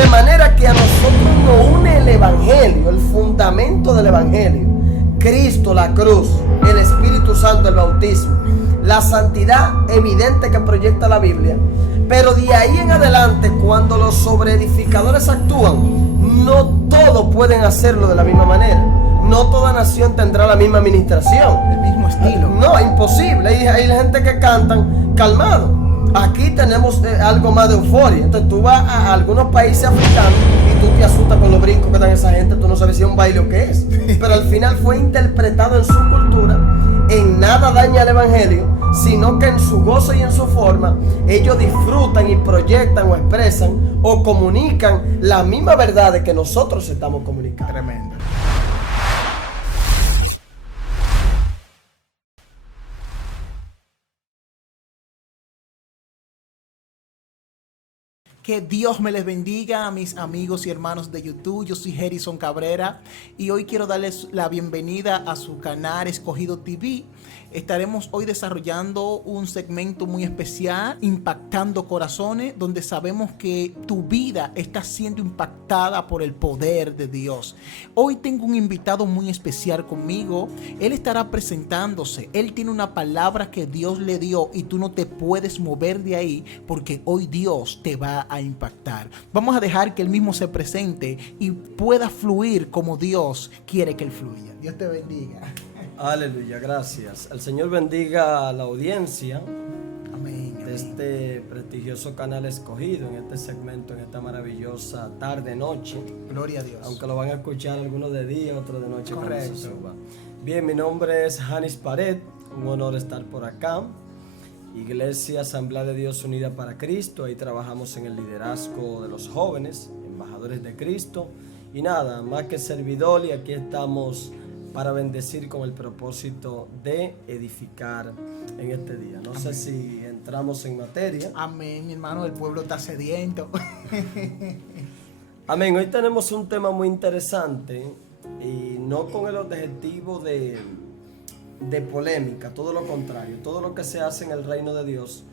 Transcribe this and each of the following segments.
De manera que a nosotros nos une el Evangelio, el fundamento del Evangelio. Cristo, la cruz, el Espíritu Santo, el bautismo, la santidad evidente que proyecta la Biblia. Pero de ahí en adelante, cuando los sobreedificadores actúan, no todos pueden hacerlo de la misma manera. No toda nación tendrá la misma administración, el mismo estilo. No, es imposible. Hay gente que cantan calmado. Aquí tenemos algo más de euforia. Entonces tú vas a algunos países africanos y tú te asustas con los brincos que dan esa gente. Tú no sabes si es un baile o qué es. Pero al final fue interpretado en su cultura. En nada daña el Evangelio, sino que en su gozo y en su forma ellos disfrutan y proyectan o expresan o comunican la misma verdad de que nosotros estamos comunicando. Tremendo. Que Dios me les bendiga a mis amigos y hermanos de YouTube. Yo soy Harrison Cabrera y hoy quiero darles la bienvenida a su canal Escogido TV. Estaremos hoy desarrollando un segmento muy especial, Impactando Corazones, donde sabemos que tu vida está siendo impactada por el poder de Dios. Hoy tengo un invitado muy especial conmigo. Él estará presentándose. Él tiene una palabra que Dios le dio y tú no te puedes mover de ahí porque hoy Dios te va a impactar. Vamos a dejar que él mismo se presente y pueda fluir como Dios quiere que él fluya. Dios te bendiga. Aleluya, gracias. El Señor bendiga a la audiencia. Amén, de amén. este prestigioso canal Escogido, en este segmento, en esta maravillosa tarde-noche. Gloria a Dios. Aunque lo van a escuchar algunos de día, otros de noche. Correcto. Cuando se suba. Bien, mi nombre es Janis Pared. Un honor estar por acá. Iglesia Asamblea de Dios Unida para Cristo. Ahí trabajamos en el liderazgo de los jóvenes, embajadores de Cristo. Y nada, más que servidor, y aquí estamos para bendecir con el propósito de edificar en este día. No Amén. sé si entramos en materia. Amén, mi hermano, el pueblo está sediento. Amén. Hoy tenemos un tema muy interesante y no con el objetivo de polémica, todo lo contrario. Todo lo que se hace en el reino de Dios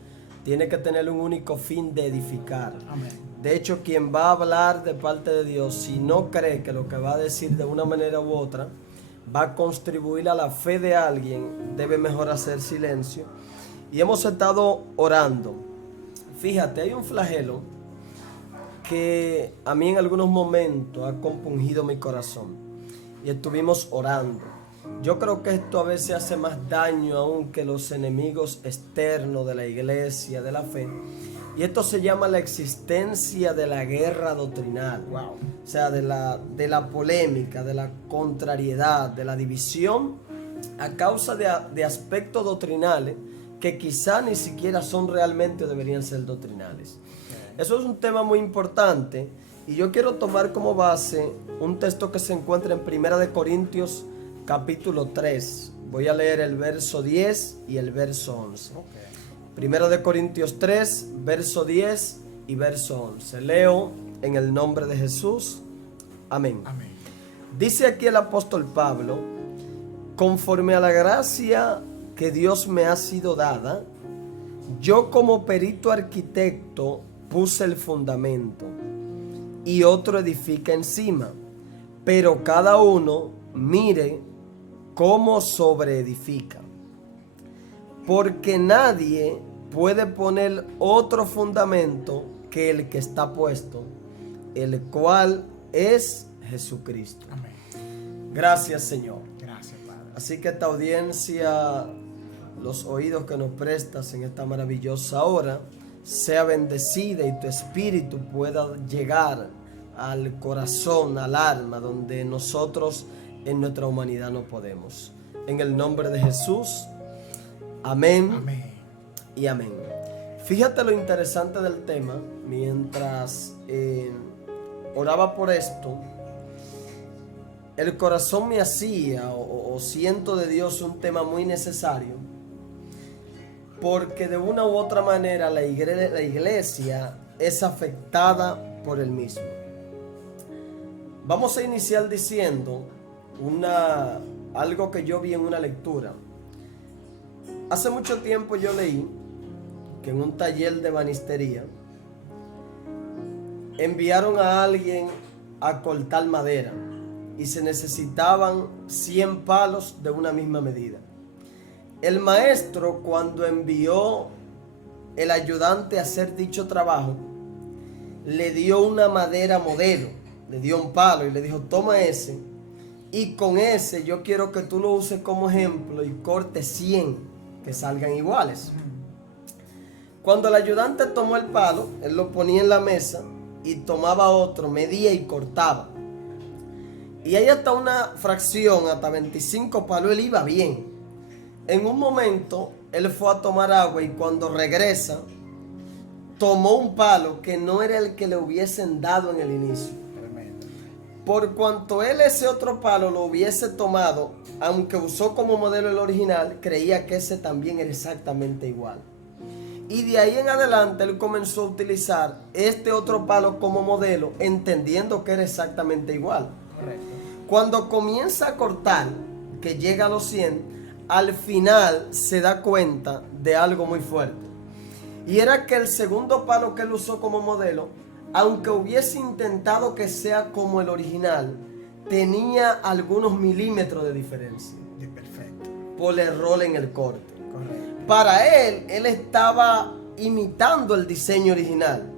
tiene que tener un único fin de edificar. Amén. De hecho, quien va a hablar de parte de Dios, si no cree que lo que va a decir de una manera u otra va a contribuir a la fe de alguien, debe mejor hacer silencio. Y hemos estado orando. Fíjate, hay un flagelo que a mí en algunos momentos ha compungido mi corazón. Y estuvimos orando. Yo creo que esto a veces hace más daño aún que los enemigos externos de la iglesia, de la fe. Y esto se llama la existencia de la guerra doctrinal. Wow. O sea, de la polémica, de la contrariedad, de la división a causa de aspectos doctrinales que quizá ni siquiera son realmente o deberían ser doctrinales. Eso es un tema muy importante y yo quiero tomar como base un texto que se encuentra en 1 Corintios capítulo 3. Voy a leer el verso 10 y el verso 11. Primero de Corintios 3, verso 10 y verso 11. Leo en el nombre de Jesús. Amén. Amén. Dice aquí el apóstol Pablo: conforme a la gracia que Dios me ha sido dada, yo como perito arquitecto puse el fundamento y otro edifica encima, pero cada uno mire cómo sobreedifica. Porque nadie puede poner otro fundamento que el que está puesto, el cual es Jesucristo. Amén. Gracias, Señor. Gracias, Padre. Así que esta audiencia, los oídos que nos prestas en esta maravillosa hora, sea bendecida y tu espíritu pueda llegar al corazón, al alma, donde nosotros en nuestra humanidad no podemos. En el nombre de Jesús. Amén. Amén. Y amén. Fíjate lo interesante del tema. Mientras oraba por esto, el corazón me hacía o siento de Dios un tema muy necesario, porque de una u otra manera la iglesia es afectada por el mismo. Vamos a iniciar diciendo algo que yo vi en una lectura. Hace mucho tiempo yo leí que en un taller de ebanistería enviaron a alguien a cortar madera y se necesitaban 100 palos de una misma medida. El maestro, cuando envió el ayudante a hacer dicho trabajo, le dio una madera modelo, le dio un palo y le dijo: toma ese, y con ese yo quiero que tú lo uses como ejemplo y cortes 100 que salgan iguales. Cuando el ayudante tomó el palo, él lo ponía en la mesa y tomaba otro, medía y cortaba. Y ahí hasta una fracción, hasta 25 palos, él iba bien. En un momento, él fue a tomar agua y cuando regresa, tomó un palo que no era el que le hubiesen dado en el inicio. Tremendo. Por cuanto él ese otro palo lo hubiese tomado, aunque usó como modelo el original, creía que ese también era exactamente igual. Y de ahí en adelante él comenzó a utilizar este otro palo como modelo, entendiendo que era exactamente igual. Correcto. Cuando comienza a cortar, que llega a los 100, al final se da cuenta de algo muy fuerte. Y era que el segundo palo que él usó como modelo, aunque hubiese intentado que sea como el original, tenía algunos milímetros de diferencia. Perfecto. Por el error en el corte. Correcto. Para él estaba imitando el diseño original.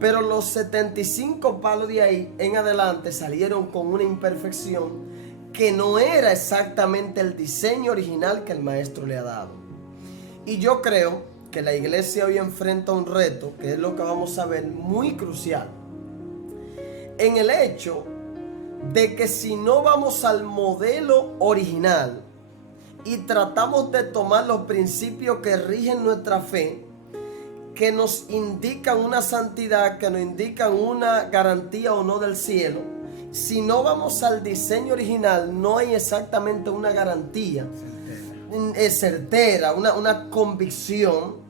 Pero los 75 palos de ahí en adelante salieron con una imperfección que no era exactamente el diseño original que el maestro le ha dado. Y yo creo que la iglesia hoy enfrenta un reto, que es lo que vamos a ver, muy crucial. En el hecho de que si no vamos al modelo original y tratamos de tomar los principios que rigen nuestra fe, que nos indican una santidad, que nos indican una garantía o no del cielo, si no vamos al diseño original, no hay exactamente una garantía certera, una convicción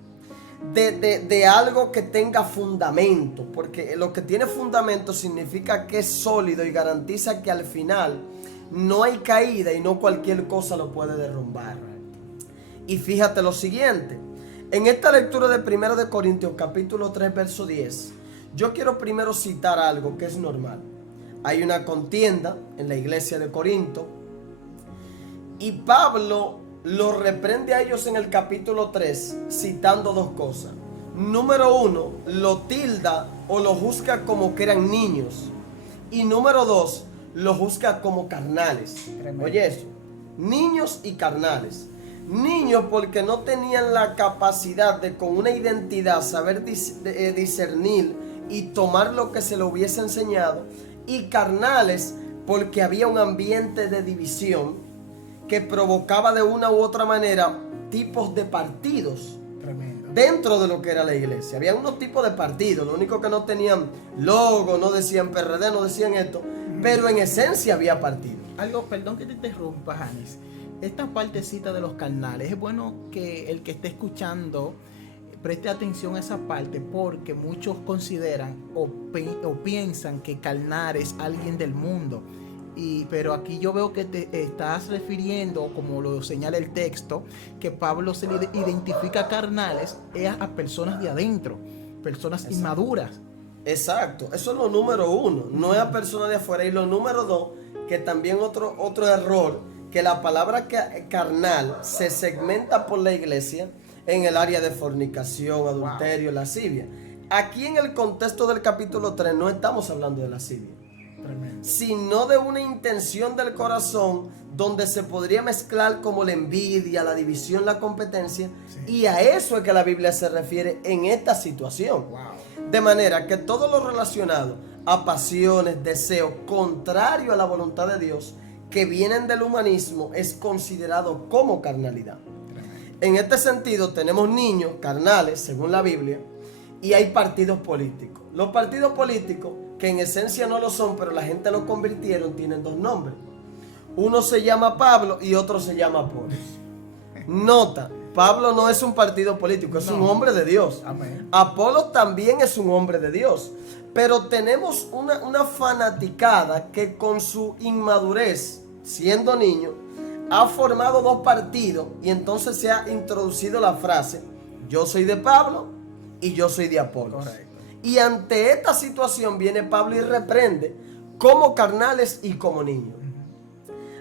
de algo que tenga fundamento, porque lo que tiene fundamento significa que es sólido y garantiza que al final no hay caída y no cualquier cosa lo puede derrumbar. Y fíjate lo siguiente, en esta lectura de 1 de Corintios capítulo 3 verso 10, yo quiero primero citar algo que es normal. Hay una contienda en la iglesia de Corinto y Pablo lo reprende a ellos en el capítulo 3 citando dos cosas. Número 1, lo tilda o lo juzga como que eran niños. Y número 2, lo juzga como carnales. Tremendo. Oye eso, niños y carnales. Niños porque no tenían la capacidad de con una identidad saber discernir y tomar lo que se le hubiese enseñado. Y carnales porque había un ambiente de división que provocaba de una u otra manera tipos de partidos. Tremendo. Dentro de lo que era la iglesia. Había unos tipos de partidos, lo único que no tenían logo, no decían PRD, no decían esto, pero en esencia había partidos. Algo, perdón que te interrumpa, Janis. Esta partecita de los carnales, es bueno que el que esté escuchando preste atención a esa parte, porque muchos consideran o piensan que carnal es alguien del mundo. Pero aquí yo veo que te estás refiriendo, como lo señala el texto, que Pablo se le identifica carnales a personas de adentro, personas inmaduras. Exacto, eso es lo número 1, no es a personas de afuera. Y lo número 2, que también otro error, que la palabra carnal se segmenta por la iglesia en el área de fornicación, adulterio, lascivia. Aquí en el contexto del capítulo 3 no estamos hablando de lascivia, sino de una intención del corazón donde se podría mezclar como la envidia, la división, la competencia. Sí. Y a eso es que la Biblia se refiere en esta situación. Wow. De manera que todo lo relacionado a pasiones, deseos, contrario a la voluntad de Dios, que vienen del humanismo, es considerado como carnalidad. En este sentido tenemos niños carnales, según la Biblia, y hay partidos políticos. Los partidos políticos, que en esencia no lo son, pero la gente lo convirtieron, tienen dos nombres. Uno se llama Pablo y otro se llama Apolos. Nota, Pablo no es un partido político, es un hombre de Dios. Amén. Apolos también es un hombre de Dios. Pero tenemos una fanaticada que con su inmadurez, siendo niño, ha formado dos partidos y entonces se ha introducido la frase: yo soy de Pablo y yo soy de Apolos. Correcto. Y ante esta situación viene Pablo y reprende como carnales y como niños.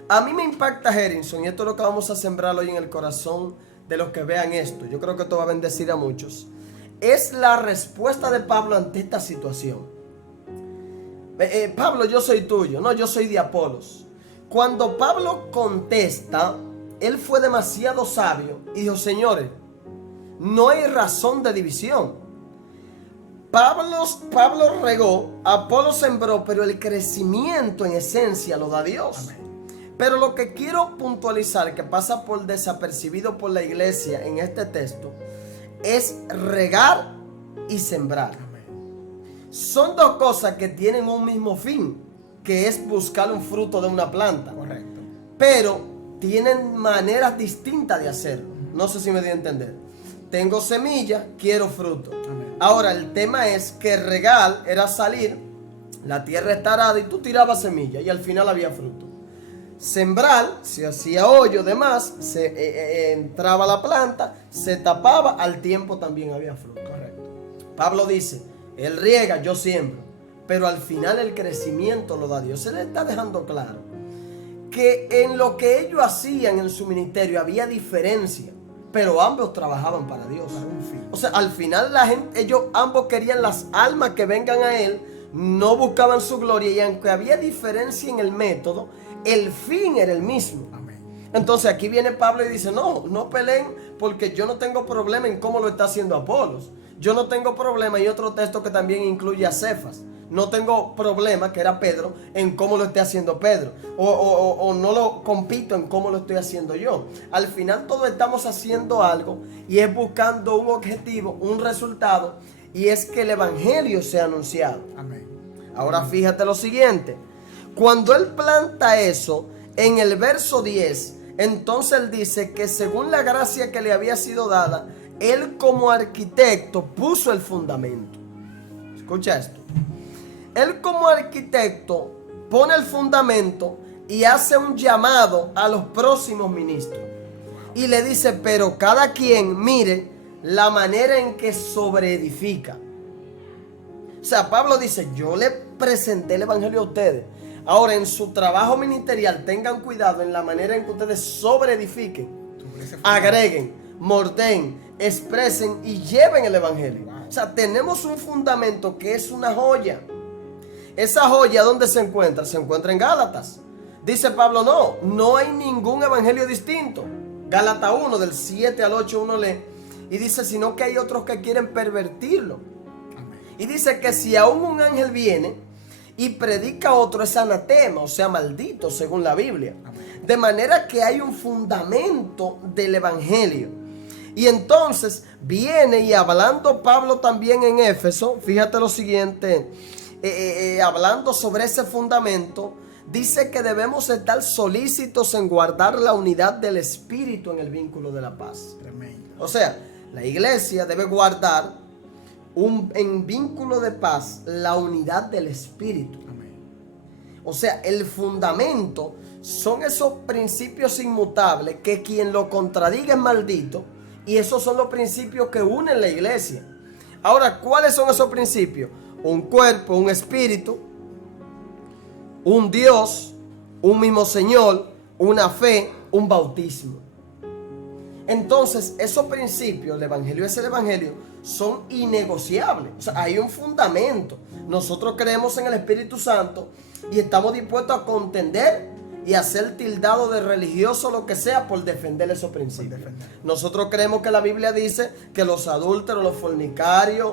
A mí me impacta, Harrison, y esto es lo que vamos a sembrar hoy en el corazón de los que vean esto. Yo creo que esto va a bendecir a muchos. Es la respuesta de Pablo ante esta situación. Pablo, yo soy tuyo. No, yo soy de Apolos. Cuando Pablo contesta, él fue demasiado sabio y dijo: señores, no hay razón de división. Pablo regó, Apolo sembró, pero el crecimiento en esencia lo da Dios. Amén. Pero lo que quiero puntualizar, que pasa por desapercibido por la iglesia en este texto, es regar y sembrar. Amén. Son dos cosas que tienen un mismo fin, que es buscar un fruto de una planta. Correcto. Pero tienen maneras distintas de hacerlo. No sé si me dio a entender. Tengo semilla, quiero fruto. Amén. Ahora, el tema es que regar era salir, la tierra está arada y tú tirabas semilla y al final había fruto. Sembrar, se hacía hoyo, demás, entraba la planta, se tapaba, al tiempo también había fruto. Correcto. Pablo dice: él riega, yo siembro, pero al final el crecimiento lo da Dios. Se le está dejando claro que en lo que ellos hacían en su ministerio había diferencia, pero ambos trabajaban para Dios. O sea, al final ellos ambos querían las almas que vengan a él, no buscaban su gloria, y aunque había diferencia en el método, el fin era el mismo. Amén. Entonces aquí viene Pablo y dice: no peleen, porque yo no tengo problema en cómo lo está haciendo Apolos. Yo no tengo problema, y otro texto que también incluye a Cefas. No tengo problema, que era Pedro, en cómo lo esté haciendo Pedro. O no lo compito en cómo lo estoy haciendo yo. Al final todos estamos haciendo algo y es buscando un objetivo, un resultado, y es que el evangelio sea anunciado. Amén. Ahora fíjate lo siguiente. Cuando él planta eso, en el verso 10, entonces él dice que según la gracia que le había sido dada, él como arquitecto puso el fundamento. Escucha esto. Él como arquitecto pone el fundamento y hace un llamado a los próximos ministros. Y le dice: pero cada quien mire la manera en que sobreedifica. O sea, Pablo dice: yo le presenté el evangelio a ustedes. Ahora, en su trabajo ministerial, tengan cuidado en la manera en que ustedes sobreedifiquen, agreguen, mordeen, expresen y lleven el evangelio. O sea, tenemos un fundamento que es una joya. Esa joya, ¿dónde se encuentra? Se encuentra en Gálatas. Dice Pablo: no hay ningún evangelio distinto. Gálatas 1, del 7 al 8, uno lee y dice: sino que hay otros que quieren pervertirlo. Amén. Y dice que si aún un ángel viene y predica otro, es anatema, o sea, maldito, según la Biblia. Amén. De manera que hay un fundamento del evangelio. Y entonces viene, y hablando Pablo también en Éfeso, fíjate lo siguiente, hablando sobre ese fundamento, dice que debemos estar solícitos en guardar la unidad del espíritu en el vínculo de la paz. Tremendo. O sea, la iglesia debe guardar en vínculo de paz la unidad del espíritu. Amén. O sea, el fundamento son esos principios inmutables que quien lo contradiga es maldito, y esos son los principios que unen la iglesia. Ahora, ¿cuáles son esos principios? Un cuerpo, un espíritu, un Dios, un mismo Señor, una fe, un bautismo. Entonces, esos principios, el evangelio es el evangelio, son innegociables. O sea, hay un fundamento. Nosotros creemos en el Espíritu Santo y estamos dispuestos a contender y a ser tildados de religioso, lo que sea, por defender esos principios. Nosotros creemos que la Biblia dice que los adúlteros, los fornicarios,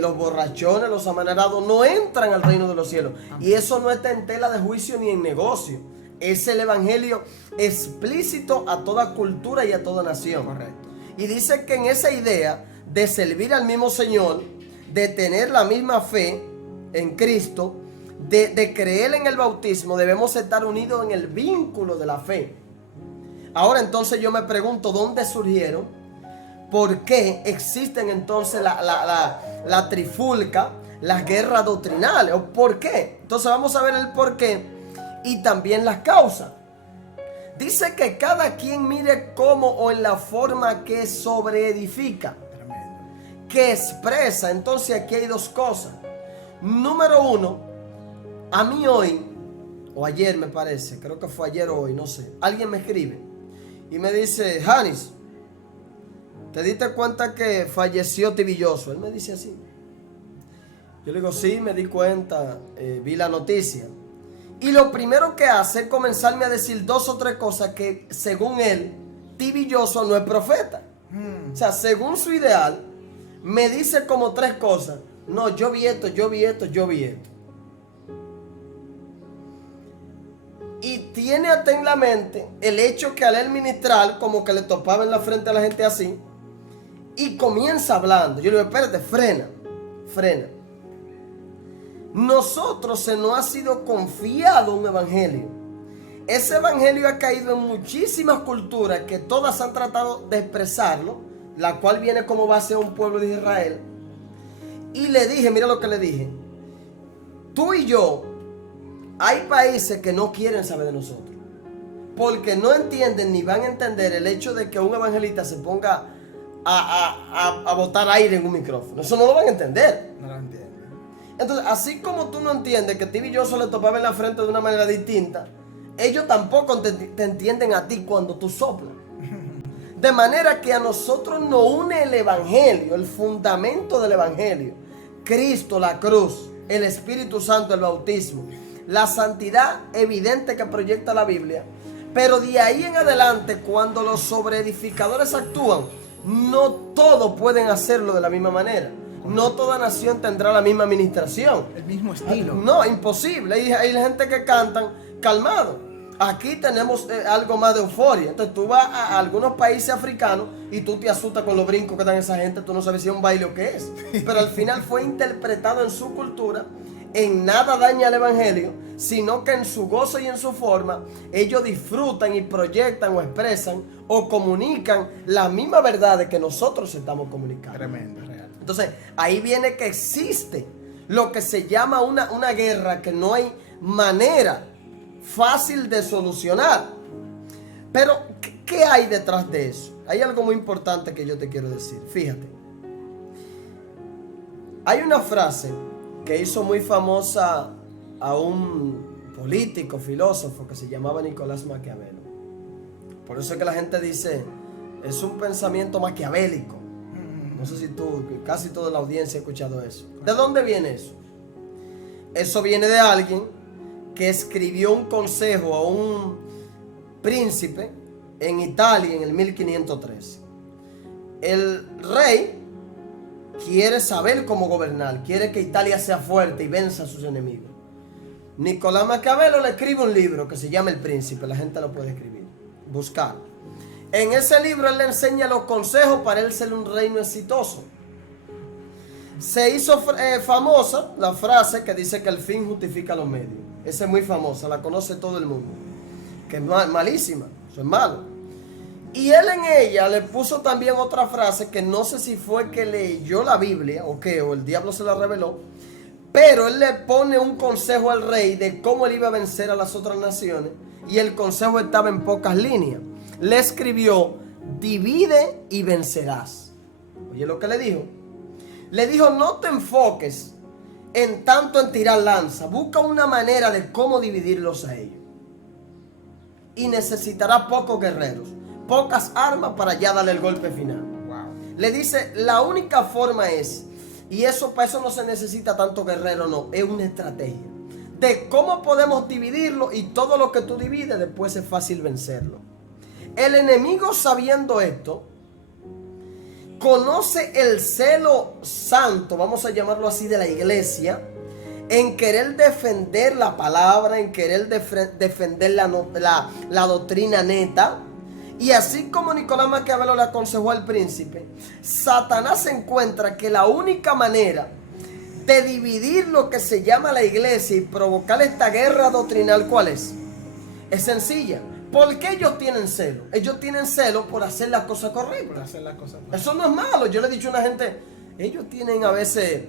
los borrachones, los amanerados no entran al reino de los cielos. Y eso no está en tela de juicio ni en negocio. Es el evangelio explícito a toda cultura y a toda nación. Correcto. Y dice que en esa idea de servir al mismo Señor, de tener la misma fe en Cristo, de creer en el bautismo, debemos estar unidos en el vínculo de la fe. Ahora entonces yo me pregunto, ¿dónde surgieron? ¿Por qué existen entonces la trifulca, las guerras doctrinales? ¿O por qué? Entonces vamos a ver el por qué y también las causas. Dice que cada quien mire cómo o en la forma que sobreedifica. que expresa. Entonces aquí hay dos cosas. Número uno, a mí hoy, o ayer me parece, creo que fue ayer o hoy, no sé, alguien me escribe y me dice: Janis, ¿te diste cuenta que falleció Tibilloso? Él me dice así. Yo le digo: sí, me di cuenta, vi la noticia. Y lo primero que hace es comenzarme a decir dos o tres cosas que, según él, Tibilloso no es profeta. O sea, según su ideal, me dice como tres cosas. No, yo vi esto, yo vi esto, yo vi esto. Y tiene hasta en la mente el hecho que al él ministrar, como que le topaba en la frente a la gente así, y comienza hablando. Yo le digo: espérate, frena. Nosotros se nos ha sido confiado un evangelio. Ese evangelio ha caído en muchísimas culturas que todas han tratado de expresarlo, la cual viene como base a un pueblo de Israel. Y le dije, mira lo que le dije: tú y yo, hay países que no quieren saber de nosotros, porque no entienden ni van a entender el hecho de que un evangelista se ponga a botar aire en un micrófono. Eso no lo van a entender. No lo entiendo. Entonces, así como tú no entiendes que Tibilloso le topaba en la frente de una manera distinta, ellos tampoco te entienden a ti cuando tú soplas. De manera que a nosotros nos une el evangelio, el fundamento del evangelio: Cristo, la cruz, el Espíritu Santo, el bautismo, la santidad evidente que proyecta la Biblia. Pero de ahí en adelante, cuando los sobreedificadores actúan, no todos pueden hacerlo de la misma manera. No toda nación tendrá la misma administración. El mismo estilo. No, imposible. Hay gente que cantan calmado. Aquí tenemos algo más de euforia. Entonces tú vas a algunos países africanos y tú te asustas con los brincos que dan esa gente. Tú no sabes si es un baile o qué es. Pero al final fue interpretado en su cultura. En nada daña al evangelio, sino que en su gozo y en su forma ellos disfrutan y proyectan o expresan o comunican la misma verdad de que nosotros estamos comunicando. Tremendo, real. Entonces ahí viene que existe lo que se llama una guerra que no hay manera fácil de solucionar. Pero ¿qué hay detrás de eso? Hay algo muy importante que yo te quiero decir. Fíjate, hay una frase que hizo muy famosa a un político, filósofo que se llamaba Nicolás Maquiavelo. Por eso es que la gente dice: es un pensamiento maquiavélico. No sé si tú, casi toda la audiencia ha escuchado eso. ¿De dónde viene eso? Eso viene de alguien que escribió un consejo a un príncipe en Italia en el 1503. El rey quiere saber cómo gobernar, quiere que Italia sea fuerte y venza a sus enemigos. Nicolás Maquiavelo le escribe un libro que se llama El Príncipe. La gente lo puede escribir, buscar. En ese libro él le enseña los consejos para él ser un reino exitoso. Se hizo famosa la frase que dice que el fin justifica los medios. Esa es muy famosa, la conoce todo el mundo. Que es malísima, eso es malo. Y él en ella le puso también otra frase que no sé si fue que leyó la Biblia o qué, o el diablo se la reveló, pero él le pone un consejo al rey de cómo él iba a vencer a las otras naciones, y el consejo estaba en pocas líneas. Le escribió: divide y vencerás. Oye lo que le dijo. Le dijo: no te enfoques en tanto en tirar lanza, busca una manera de cómo dividirlos a ellos. Y necesitará pocos guerreros, pocas armas para ya darle el golpe final. Wow. Le dice: la única forma es, y eso para eso no se necesita tanto guerrero, no, es una estrategia de cómo podemos dividirlo, y todo lo que tú divides después es fácil vencerlo. El enemigo, sabiendo esto, conoce el celo santo, vamos a llamarlo así, de la iglesia, en querer defender la palabra, en querer defender la doctrina neta. Y así como Nicolás Maquiavelo le aconsejó al príncipe, Satanás encuentra que la única manera de dividir lo que se llama la iglesia y provocar esta guerra doctrinal, ¿cuál es? Es sencilla. ¿Por qué ellos tienen celo? Ellos tienen celo por hacer las cosas correctas. Eso no es malo. Yo le he dicho a una gente, ellos tienen a veces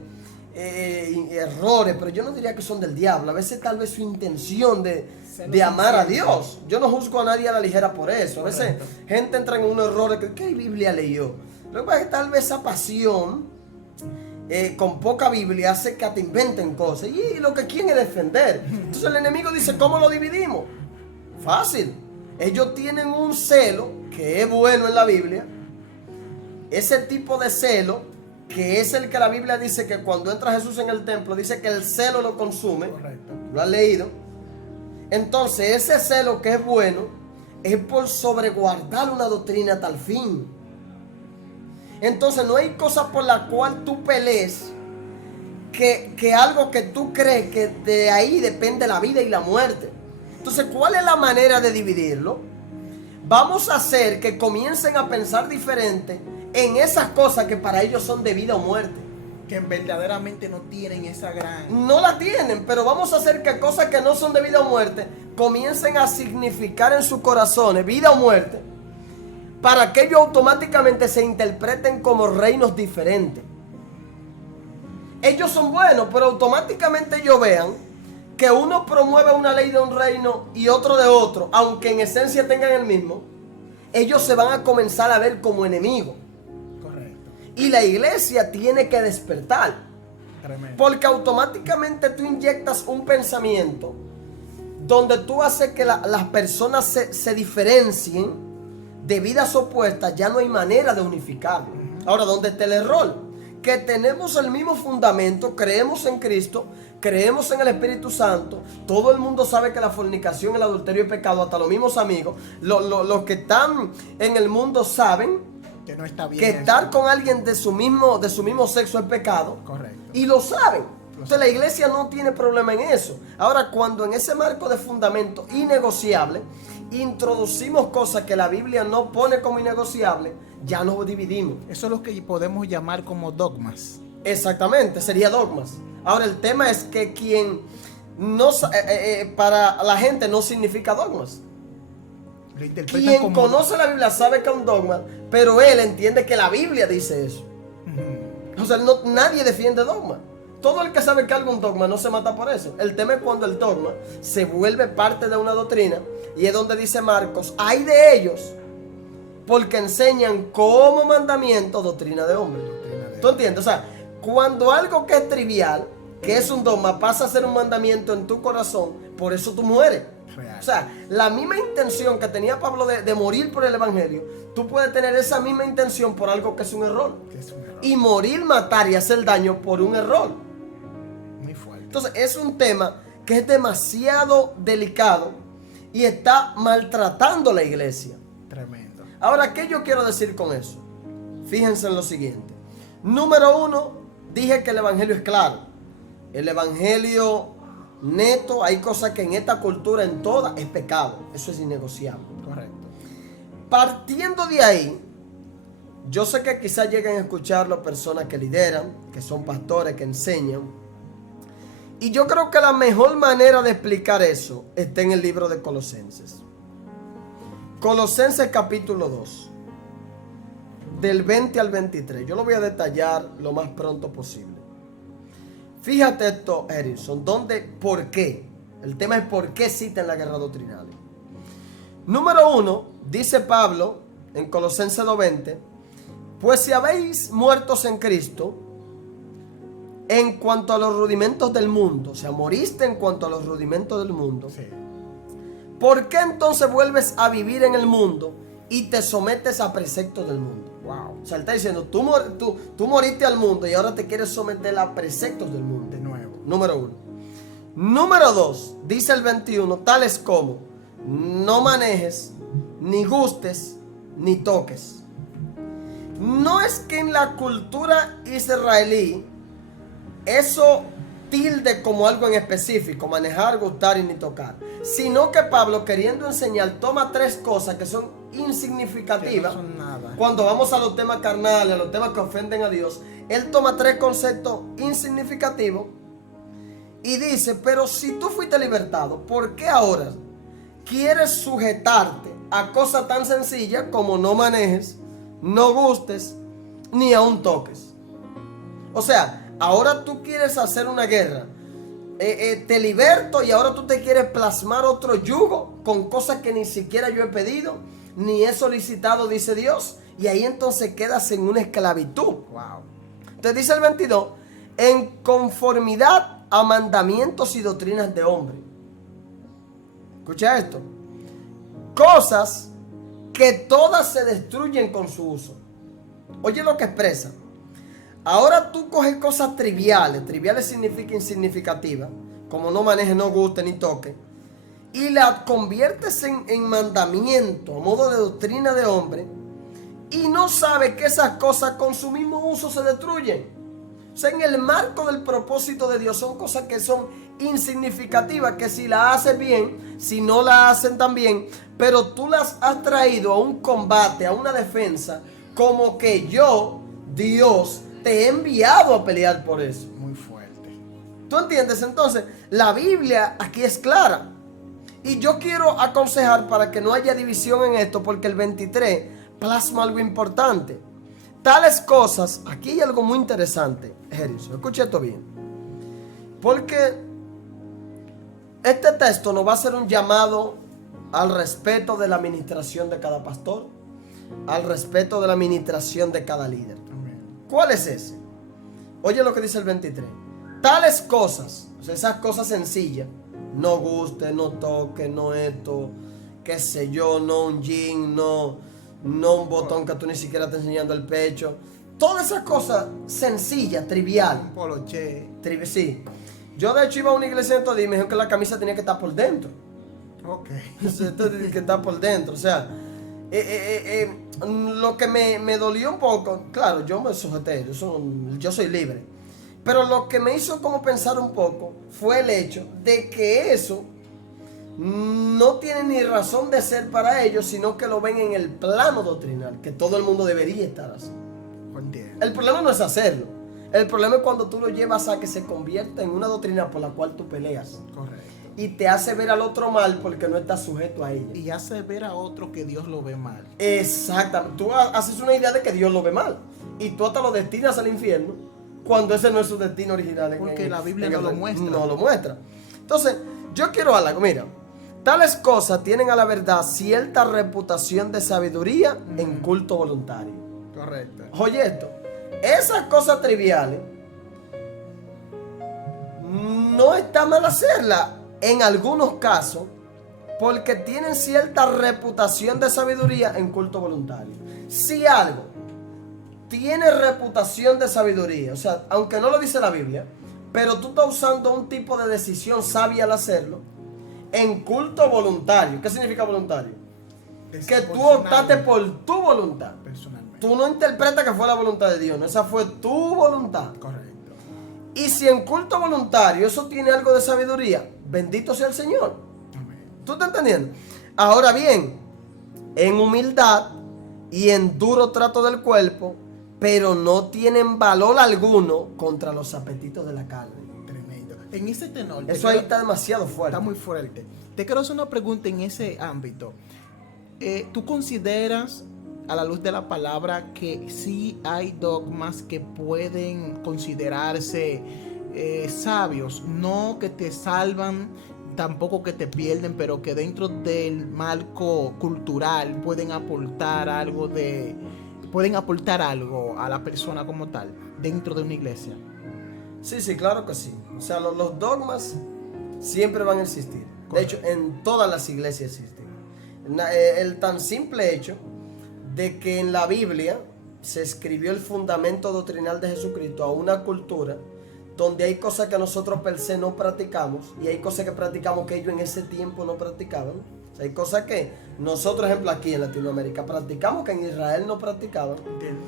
errores, pero yo no diría que son del diablo. A veces tal vez su intención de amar a Dios. Yo no juzgo a nadie a la ligera por eso. A veces gente entra en unos errores que ¿qué Biblia leyó? Lo que pasa es que tal vez esa pasión con poca Biblia hace que te inventen cosas. Y lo que quieren es defender. Entonces el enemigo dice, ¿cómo lo dividimos? Fácil. Ellos tienen un celo que es bueno en la Biblia. Ese tipo de celo, que es el que la Biblia dice que cuando entra Jesús en el templo, dice que el celo lo consume. Correcto. ¿Lo has leído? Entonces ese celo que es bueno es por sobreguardar una doctrina a tal fin. Entonces no hay cosa por la cual tú pelees que algo que tú crees que de ahí depende la vida y la muerte. Entonces, ¿cuál es la manera de dividirlo? Vamos a hacer que comiencen a pensar diferente en esas cosas que para ellos son de vida o muerte. Que verdaderamente no tienen esa gran... No la tienen, pero vamos a hacer que cosas que no son de vida o muerte comiencen a significar en sus corazones vida o muerte, para que ellos automáticamente se interpreten como reinos diferentes. Ellos son buenos, pero automáticamente ellos vean que uno promueve una ley de un reino y otro de otro, aunque en esencia tengan el mismo, ellos se van a comenzar a ver como enemigos. Correcto. Y la iglesia tiene que despertar. Tremendo. Porque automáticamente tú inyectas un pensamiento donde tú haces que las personas se diferencien de vidas opuestas. Ya no hay manera de unificarlo. Ahora, ¿dónde está el error? Que tenemos el mismo fundamento, creemos en Cristo, creemos en el Espíritu Santo. Todo el mundo sabe que la fornicación, el adulterio es pecado, hasta los mismos amigos. Los que están en el mundo saben Que no está bien. que eso. estar con alguien de su mismo sexo es pecado. Correcto. Y lo saben. Entonces la iglesia no tiene problema en eso. Ahora, cuando en ese marco de fundamento innegociable introducimos cosas que la Biblia no pone como innegociable, ya nos dividimos. Eso es lo que podemos llamar como dogmas. Exactamente, sería dogmas. Ahora el tema es que quien no para la gente no significa dogmas. Lo interpretan Quien como... conoce la Biblia sabe que es un dogma, pero él entiende que la Biblia dice eso. Ujú. O sea, nadie defiende dogma. Todo el que sabe que algo es un dogma no se mata por eso. El tema es cuando el dogma se vuelve parte de una doctrina, y es donde dice Marcos, hay de ellos porque enseñan como mandamiento doctrina de hombre. ¿Tú entiendes? O sea, cuando algo que es trivial, que es un dogma, pasa a ser un mandamiento en tu corazón, por eso tú mueres. Real. O sea, la misma intención que tenía Pablo de morir por el evangelio, tú puedes tener esa misma intención por algo que es un error. Que es un error. Y morir, matar y hacer daño por un error. Muy fuerte. Entonces es un tema que es demasiado delicado y está maltratando la iglesia. Tremendo. Ahora, ¿qué yo quiero decir con eso? Fíjense en lo siguiente. Número uno, dije que el evangelio es claro. El evangelio neto, hay cosas que en esta cultura, en toda, es pecado. Eso es innegociable. Correcto. Partiendo de ahí, yo sé que quizás lleguen a escucharlo personas que lideran, que son pastores, que enseñan. Y yo creo que la mejor manera de explicar eso está en el libro de Colosenses. Colosenses capítulo 2, del 20 al 23. Yo lo voy a detallar lo más pronto posible. Fíjate esto, Harrison, ¿por qué? El tema es por qué citan la guerra doctrinal. Número uno, dice Pablo en Colosenses 2:20, pues si habéis muertos en Cristo, en cuanto a los rudimentos del mundo, o sea, moriste en cuanto a los rudimentos del mundo, Sí. ¿por qué entonces vuelves a vivir en el mundo y te sometes a preceptos del mundo? Wow. O sea, él está diciendo, tú moriste al mundo y ahora te quieres someter a preceptos del mundo. De nuevo. Número uno. Número dos, dice el 21, tales como no manejes, ni gustes, ni toques. No es que en la cultura israelí eso tilde como algo en específico, manejar, gustar y ni tocar, sino que Pablo, queriendo enseñar, toma tres cosas que son insignificativas. Que no son nada. Cuando vamos a los temas carnales, a los temas que ofenden a Dios, él toma tres conceptos insignificativos y dice, pero si tú fuiste libertado, ¿por qué ahora quieres sujetarte a cosas tan sencillas como no manejes, no gustes, ni aún toques? O sea, ahora tú quieres hacer una guerra. Te liberto y ahora tú te quieres plasmar otro yugo con cosas que ni siquiera yo he pedido, ni he solicitado, dice Dios. Y ahí entonces quedas en una esclavitud. Wow. Te dice el 22, en conformidad a mandamientos y doctrinas de hombre. Escucha esto. Cosas que todas se destruyen con su uso. Oye lo que expresa. Ahora tú coges cosas triviales. Triviales significa insignificativa. Como no maneje, no guste ni toque. Y la conviertes en mandamiento, a modo de doctrina de hombre. Y no sabes que esas cosas con su mismo uso se destruyen. O sea, en el marco del propósito de Dios son cosas que son insignificativas, que si la haces bien, si no la hacen tan bien, pero tú las has traído a un combate, a una defensa, como que yo, Dios, te he enviado a pelear por eso. Muy fuerte. ¿Tú entiendes? Entonces, la Biblia aquí es clara. Y yo quiero aconsejar para que no haya división en esto, porque el 23 plasma algo importante. Tales cosas, aquí hay algo muy interesante, Jerison, escucha esto bien. Porque este texto nos va a hacer un llamado al respeto de la administración de cada pastor, al respeto de la administración de cada líder. ¿Cuál es ese? Oye lo que dice el 23. Tales cosas, o sea, esas cosas sencillas, no guste, no toque, no esto, qué sé yo, no un jean, no un botón que tú ni siquiera estás enseñando el pecho. Todas esas cosas sencillas, trivial. Un poloché. Sí. Yo de hecho iba a una iglesia en todo y me dijeron que la camisa tenía que estar por dentro. Ok. Que está por dentro. O sea, lo que me dolió un poco, claro, yo me sujeté, yo soy libre. Pero lo que me hizo como pensar un poco fue el hecho de que eso no tiene ni razón de ser para ellos, sino que lo ven en el plano doctrinal, que todo el mundo debería estar así. El problema no es hacerlo. El problema es cuando tú lo llevas a que se convierta en una doctrina por la cual tú peleas. Correcto. Y te hace ver al otro mal porque no estás sujeto a ella. Y hace ver a otro que Dios lo ve mal. Exactamente. Tú haces una idea de que Dios lo ve mal. Y tú hasta lo destinas al infierno cuando ese no es su destino original. Porque la Biblia no lo muestra. No lo muestra. Entonces, yo quiero algo. Mira, tales cosas tienen a la verdad cierta reputación de sabiduría en culto voluntario. Correcto. Oye esto. Esas cosas triviales no está mal hacerlas en algunos casos porque tienen cierta reputación de sabiduría en culto voluntario. Si algo tiene reputación de sabiduría, o sea, aunque no lo dice la Biblia, pero tú estás usando un tipo de decisión sabia al hacerlo en culto voluntario. ¿Qué significa voluntario? Que tú optaste por tu voluntad. Personalmente. Tú no interpretas que fue la voluntad de Dios, no, esa fue tu voluntad. Correcto. Y si en culto voluntario eso tiene algo de sabiduría, bendito sea el Señor. Amén. ¿Tú estás entendiendo? Ahora bien, en humildad y en duro trato del cuerpo, pero no tienen valor alguno contra los apetitos de la carne. Tremendo. En ese tenor. Eso ahí está demasiado fuerte. Está muy fuerte. Te quiero hacer una pregunta en ese ámbito. ¿Tú consideras, a la luz de la palabra, que sí hay dogmas que pueden considerarse sabios? No que te salvan, tampoco que te pierden, pero que dentro del marco cultural pueden aportar algo a la persona como tal, dentro de una iglesia. Sí, claro que sí. O sea, los dogmas siempre van a existir. De hecho, en todas las iglesias existen. El tan simple hecho de que en la Biblia se escribió el fundamento doctrinal de Jesucristo a una cultura donde hay cosas que nosotros per se no practicamos y hay cosas que practicamos que ellos en ese tiempo no practicaban. O sea, hay cosas que nosotros, ejemplo, aquí en Latinoamérica practicamos que en Israel no practicaban. ¿Entiendes?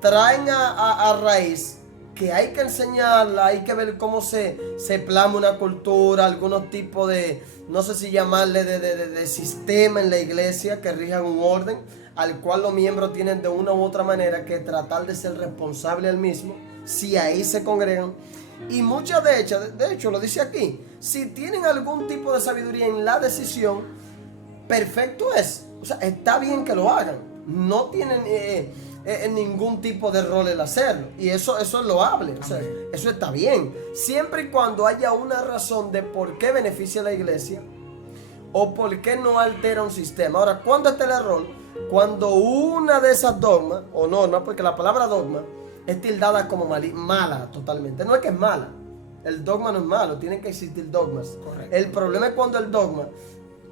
Traen a raíz que hay que enseñarla, hay que ver cómo se plasma una cultura, algunos tipos de, no sé si llamarle de sistema en la iglesia que rijan un orden al cual los miembros tienen de una u otra manera que tratar de ser responsable al mismo, si ahí se congregan. Y muchas de hecho lo dice aquí, si tienen algún tipo de sabiduría en la decisión, perfecto es. O sea, está bien que lo hagan. No tienen ningún tipo de rol el hacerlo. Y eso es loable. O sea, eso está bien. Siempre y cuando haya una razón de por qué beneficia a la iglesia o por qué no altera un sistema. Ahora, ¿cuándo está el error? Cuando una de esas dogmas o normas, porque la palabra dogma es tildada como mala totalmente. No es que es mala. El dogma no es malo, tienen que existir dogmas. Correcto. El problema es cuando el dogma,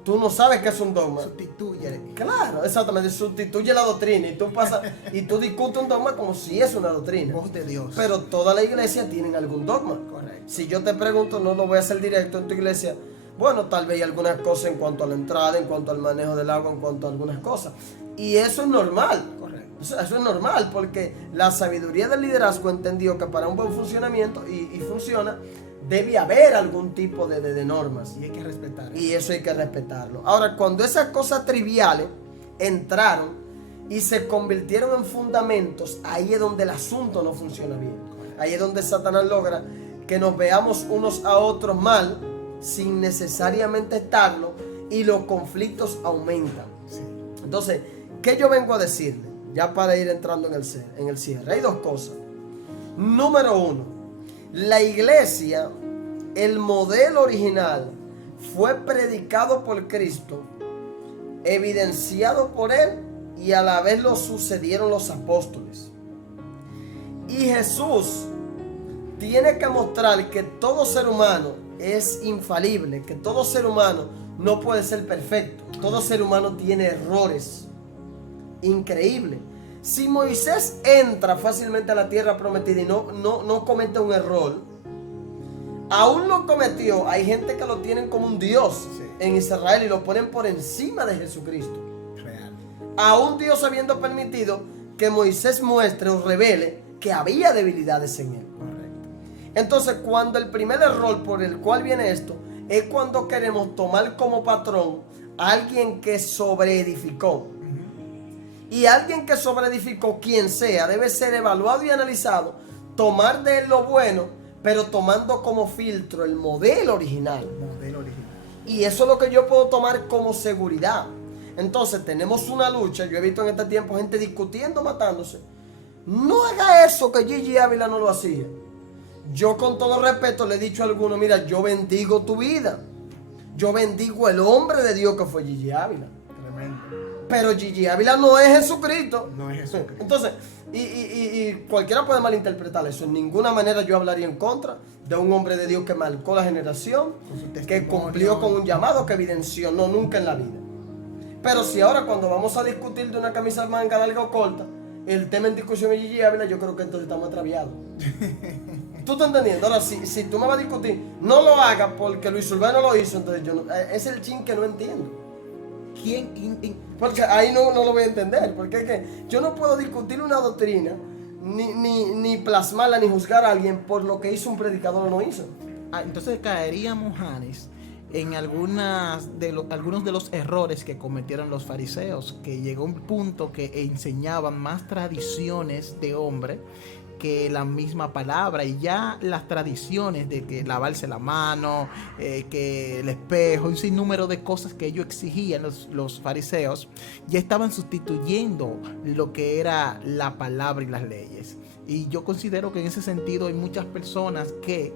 tú no sabes qué es un dogma. Sustituye. Claro, exactamente, sustituye la doctrina y tú pasas y tú discutes un dogma como si es una doctrina. Voz de Dios. Pero toda la iglesia tiene algún dogma. Correcto. Si yo te pregunto, no lo voy a hacer directo en tu iglesia. Bueno, tal vez hay algunas cosas en cuanto a la entrada, en cuanto al manejo del agua, en cuanto a algunas cosas. Y eso es normal. Correcto. O sea, eso es normal porque la sabiduría del liderazgo entendió que para un buen funcionamiento y funciona, debe haber algún tipo de normas. Y hay que respetar. Y eso hay que respetarlo. Ahora, cuando esas cosas triviales entraron y se convirtieron en fundamentos, ahí es donde el asunto no funciona bien. Ahí es donde Satanás logra que nos veamos unos a otros mal sin necesariamente estarlo y los conflictos aumentan. Sí. Entonces, ¿qué yo vengo a decirle? Ya para ir entrando en el cierre. Hay dos cosas. Número uno, la iglesia, el modelo original, fue predicado por Cristo, evidenciado por Él y a la vez lo sucedieron los apóstoles. Y Jesús tiene que mostrar que todo ser humano es infalible, que todo ser humano no puede ser perfecto. Todo ser humano tiene errores. Increíble. Si Moisés entra fácilmente a la tierra prometida y no comete un error, aún lo cometió. Hay gente que lo tienen como un Dios en Israel y lo ponen por encima de Jesucristo. Real. Aún Dios habiendo permitido que Moisés muestre o revele que había debilidades en él. Correcto. Entonces, cuando el primer error por el cual viene esto es cuando queremos tomar como patrón a alguien que sobreedificó. Y alguien que sobreedificó, quien sea, debe ser evaluado y analizado, tomar de él lo bueno, pero tomando como filtro el modelo original. Modelo original. Y eso es lo que yo puedo tomar como seguridad. Entonces tenemos una lucha. Yo he visto en este tiempo gente discutiendo, matándose. No haga eso que Gigi Ávila no lo hacía. Yo con todo respeto le he dicho a algunos, mira, yo bendigo tu vida. Yo bendigo el hombre de Dios que fue Gigi Ávila. Tremendo. Pero Gigi Ávila no es Jesucristo. No es Jesucristo. Entonces, y cualquiera puede malinterpretar eso. En ninguna manera yo hablaría en contra de un hombre de Dios que marcó la generación, Con su que testimonio. cumplió con un llamado, que evidenció, no nunca en la vida. Pero si ahora cuando vamos a discutir de una camisa de manga larga o corta, el tema en discusión es Gigi Ávila, yo creo que entonces estamos atraviados. ¿Tú estás entendiendo? Ahora, si tú me vas a discutir, no lo hagas porque Luis Urbano lo hizo, entonces yo no, es el chin que no entiendo. Porque ahí no lo voy a entender, porque es que yo no puedo discutir una doctrina, ni plasmarla, ni juzgar a alguien por lo que hizo un predicador o no hizo. Entonces caeríamos, Janes, en algunos de los errores que cometieron los fariseos, que llegó un punto que enseñaban más tradiciones de hombre que la misma palabra, y ya las tradiciones de que lavarse la mano, que el espejo, un sinnúmero de cosas que ellos exigían los fariseos, ya estaban sustituyendo lo que era la palabra y las leyes. Y yo considero que en ese sentido hay muchas personas que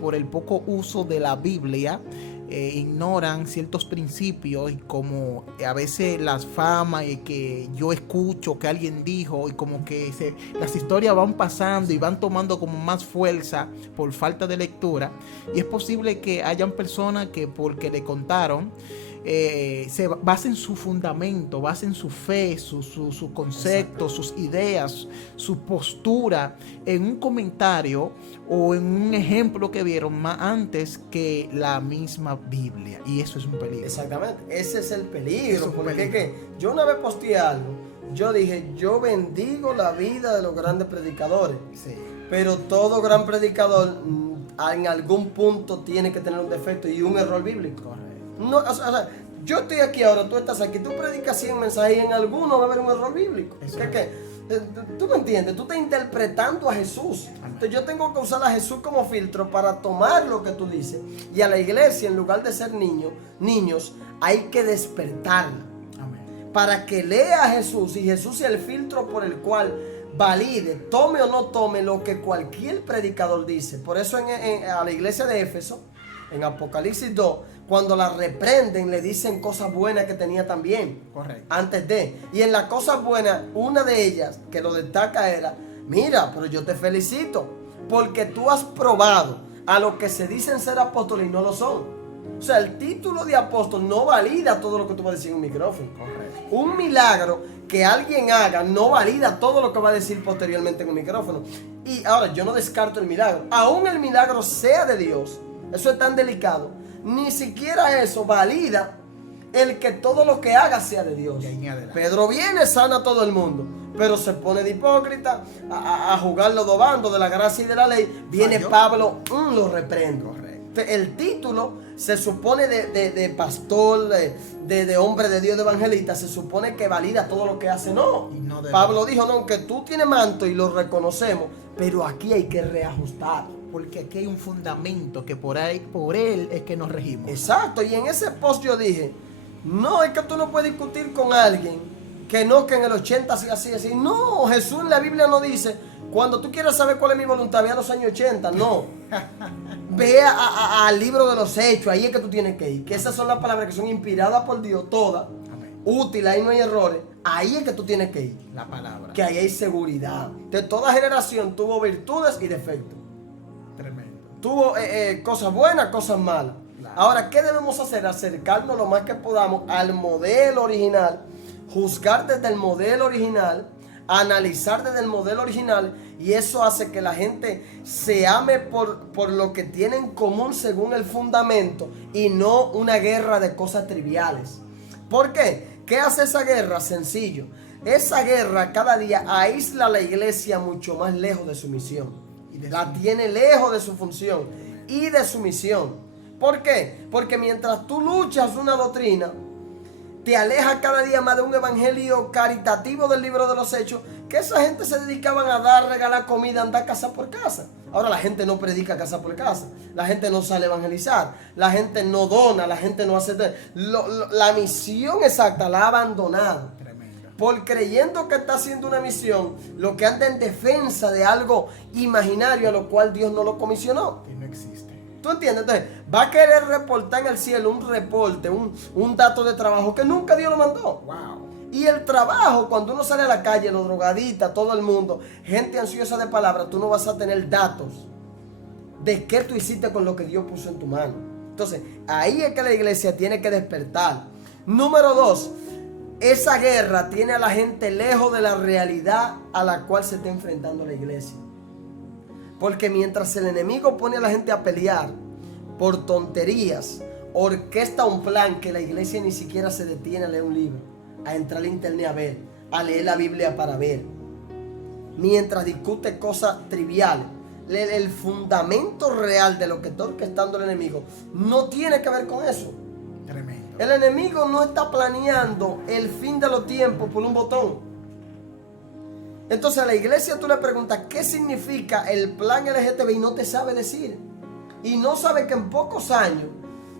por el poco uso de la Biblia ignoran ciertos principios, y como a veces las famas y que yo escucho que alguien dijo, y como que las historias van pasando y van tomando como más fuerza por falta de lectura, y es posible que hayan personas que porque le contaron se basen su fundamento, basen su fe, su concepto, sus ideas, su postura en un comentario o en un ejemplo que vieron más antes que la misma Biblia, y eso es un peligro. Exactamente, ese es el peligro, porque peligro. es que yo una vez posteé algo, yo dije, yo bendigo la vida de los grandes predicadores, Sí. pero todo gran predicador en algún punto tiene que tener un defecto y un error bíblico. Correcto. No, o sea, yo estoy aquí ahora, tú estás aquí, tú predicas 100 mensajes y en alguno va a haber un error bíblico. Tú me entiendes, tú estás interpretando a Jesús. Entonces yo tengo que usar a Jesús como filtro para tomar lo que tú dices. Y a la iglesia, en lugar de ser niños, hay que despertarla. Amén. Para que lea a Jesús y Jesús sea el filtro por el cual valide, tome o no tome lo que cualquier predicador dice. Por eso a la iglesia de Éfeso, en Apocalipsis 2, cuando la reprenden, le dicen cosas buenas que tenía también. Correcto. Antes de. Y en las cosas buenas, una de ellas que lo destaca era mira, pero yo te felicito, porque tú has probado a los que se dicen ser apóstoles y no lo son. O sea, el título de apóstol no valida todo lo que tú vas a decir en un micrófono. Correcto. Un milagro que alguien haga no valida todo lo que va a decir posteriormente en un micrófono. Y ahora, yo no descarto el milagro. Aún el milagro sea de Dios, eso es tan delicado. Ni siquiera eso valida el que todo lo que haga sea de Dios. Pedro viene, sana a todo el mundo, pero se pone de hipócrita a jugar los dos bandos de la gracia y de la ley. Viene Pablo, lo reprendo. El título se supone de pastor, de hombre de Dios, de evangelista, se supone que valida todo lo que hace. No, Pablo dijo, no, que tú tienes manto y lo reconocemos, pero aquí hay que reajustar. Porque aquí hay un fundamento que por él es que nos regimos. Exacto, y en ese post yo dije, no, es que tú no puedes discutir con alguien que en el 80 así. No, Jesús en la Biblia no dice, cuando tú quieras saber cuál es mi voluntad, ve a los años 80, no. Ve al libro de los Hechos, ahí es que tú tienes que ir. Que esas son las palabras que son inspiradas por Dios, todas, útiles, ahí no hay errores. Ahí es que tú tienes que ir. La palabra. Que ahí hay seguridad. De toda generación tuvo virtudes y defectos. Tremendo. Tuvo cosas buenas, cosas malas. Claro. Ahora, ¿qué debemos hacer? Acercarnos lo más que podamos al modelo original, juzgar desde el modelo original, analizar desde el modelo original, y eso hace que la gente se ame por lo que tiene en común según el fundamento y no una guerra de cosas triviales. ¿Por qué? ¿Qué hace esa guerra? Sencillo. Esa guerra cada día aísla a la iglesia mucho más lejos de su misión. La tiene lejos de su función y de su misión. ¿Por qué? Porque mientras tú luchas una doctrina, te aleja cada día más de un evangelio caritativo del libro de los Hechos, que esa gente se dedicaban a dar, regalar comida, andar casa por casa. Ahora la gente no predica casa por casa, la gente no sale a evangelizar, la gente no dona, la gente no hace... la misión exacta la ha abandonado. Por creyendo que está haciendo una misión, lo que anda en defensa de algo imaginario a lo cual Dios no lo comisionó. Que no existe. ¿Tú entiendes? Entonces, va a querer reportar en el cielo un reporte, un dato de trabajo que nunca Dios lo mandó. Wow. Y el trabajo, cuando uno sale a la calle, los drogadistas, todo el mundo, gente ansiosa de palabras, tú no vas a tener datos de qué tú hiciste con lo que Dios puso en tu mano. Entonces, ahí es que la iglesia tiene que despertar. Número 2, esa guerra tiene a la gente lejos de la realidad a la cual se está enfrentando la iglesia. Porque mientras el enemigo pone a la gente a pelear por tonterías, orquesta un plan que la iglesia ni siquiera se detiene a leer un libro, a entrar al internet a ver, a leer la Biblia para ver. Mientras discute cosas triviales, el fundamento real de lo que está orquestando el enemigo no tiene que ver con eso. Tremendo. El enemigo no está planeando el fin de los tiempos por un botón. Entonces a la iglesia tú le preguntas qué significa el plan LGTB y no te sabe decir. Y no sabe que en pocos años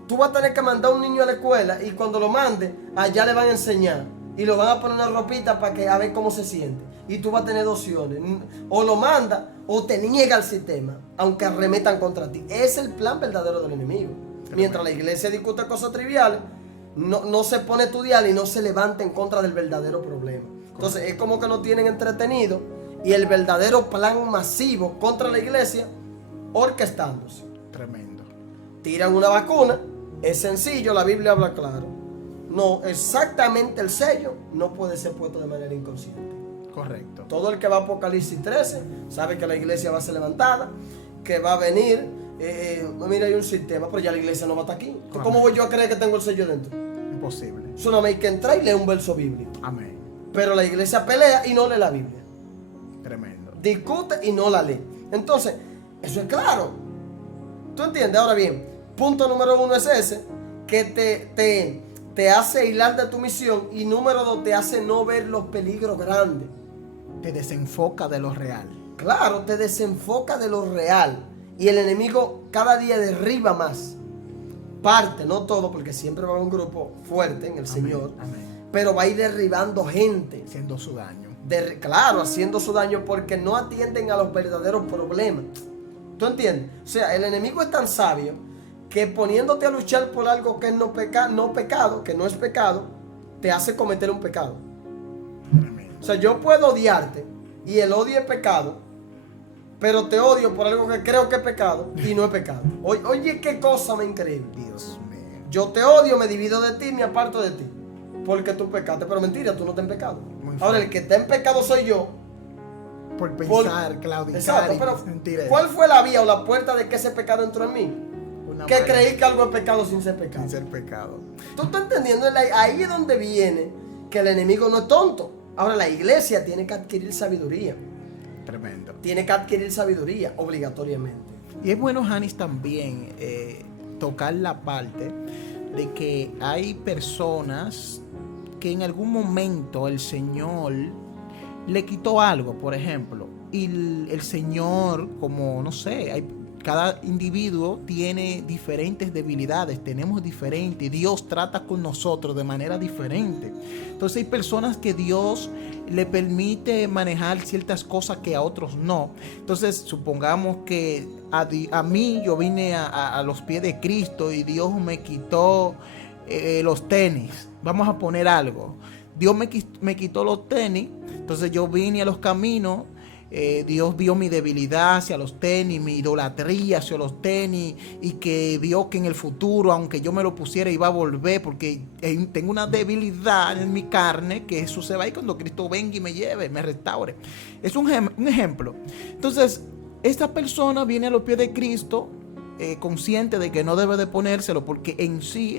tú vas a tener que mandar a un niño a la escuela y cuando lo mande, allá le van a enseñar. Y lo van a poner una ropita para que a ver cómo se siente. Y tú vas a tener 2 opciones. O lo manda o te niega el sistema, aunque arremetan contra ti. Es el plan verdadero del enemigo. Mientras la iglesia discute cosas triviales, no se pone a estudiar y no se levanta en contra del verdadero problema. Entonces es como que nos tienen entretenido y el verdadero plan masivo contra la iglesia orquestándose. Tremendo. Tiran una vacuna, es sencillo, la Biblia habla claro. No, exactamente el sello no puede ser puesto de manera inconsciente. Correcto. Todo el que va a Apocalipsis 13 sabe que la iglesia va a ser levantada, que va a venir. Mira, hay un sistema, pero ya la iglesia no va a estar aquí. ¿Cómo voy yo a creer que tengo el sello dentro? Imposible. Eso no me hay que entrar y leer un verso bíblico. Amén. Pero la iglesia pelea y no lee la Biblia. Tremendo. Discute y no la lee. Entonces, eso es claro. ¿Tú entiendes? Ahora bien, punto número 1 es ese, que te hace hilar de tu misión. Y número 2, te hace no ver los peligros grandes. Te desenfoca de lo real. Claro, te desenfoca de lo real. Y el enemigo cada día derriba más. Parte, no todo, porque siempre va a haber un grupo fuerte en el Señor. Amén. Pero va a ir derribando gente. Haciendo su daño. Claro, haciendo su daño porque no atienden a los verdaderos problemas. ¿Tú entiendes? O sea, el enemigo es tan sabio que poniéndote a luchar por algo que es no pecado, que no es pecado, te hace cometer un pecado. Tremendo. O sea, yo puedo odiarte y el odio es pecado, pero te odio por algo que creo que es pecado y no es pecado. Oye, qué cosa más increíble. Dios mío. Yo te odio, me divido de ti, me aparto de ti, porque tú pecaste, pero mentira, tú no estás en pecado. Ahora, el que está en pecado soy yo. Por pensar, claudicar. Exacto, pero sentir ¿cuál fue la vía o la puerta de que ese pecado entró en mí? Que creí que algo es pecado sin ser pecado. Sin ser pecado. ¿Tú estás entendiendo? Ahí es donde viene que el enemigo no es tonto. Ahora, la iglesia tiene que adquirir sabiduría. Tremendo. Tiene que adquirir sabiduría obligatoriamente. Y es bueno, Janis, también tocar la parte de que hay personas que en algún momento el Señor le quitó algo, por ejemplo, y el Señor, como no sé, cada individuo tiene diferentes debilidades, tenemos diferentes, Dios trata con nosotros de manera diferente. Entonces hay personas que Dios le permite manejar ciertas cosas que a otros no. Entonces supongamos que a mí yo vine a los pies de Cristo y Dios me quitó los tenis. Vamos a poner algo. Dios me quitó los tenis, entonces yo vine a los caminos. Dios vio mi debilidad hacia los tenis, mi idolatría hacia los tenis, y que vio que en el futuro, aunque yo me lo pusiera, iba a volver, porque tengo una debilidad en mi carne, que eso se va a ir cuando Cristo venga y me lleve, me restaure. Es un ejemplo. Entonces, esta persona viene a los pies de Cristo, consciente de que no debe de ponérselo, porque en sí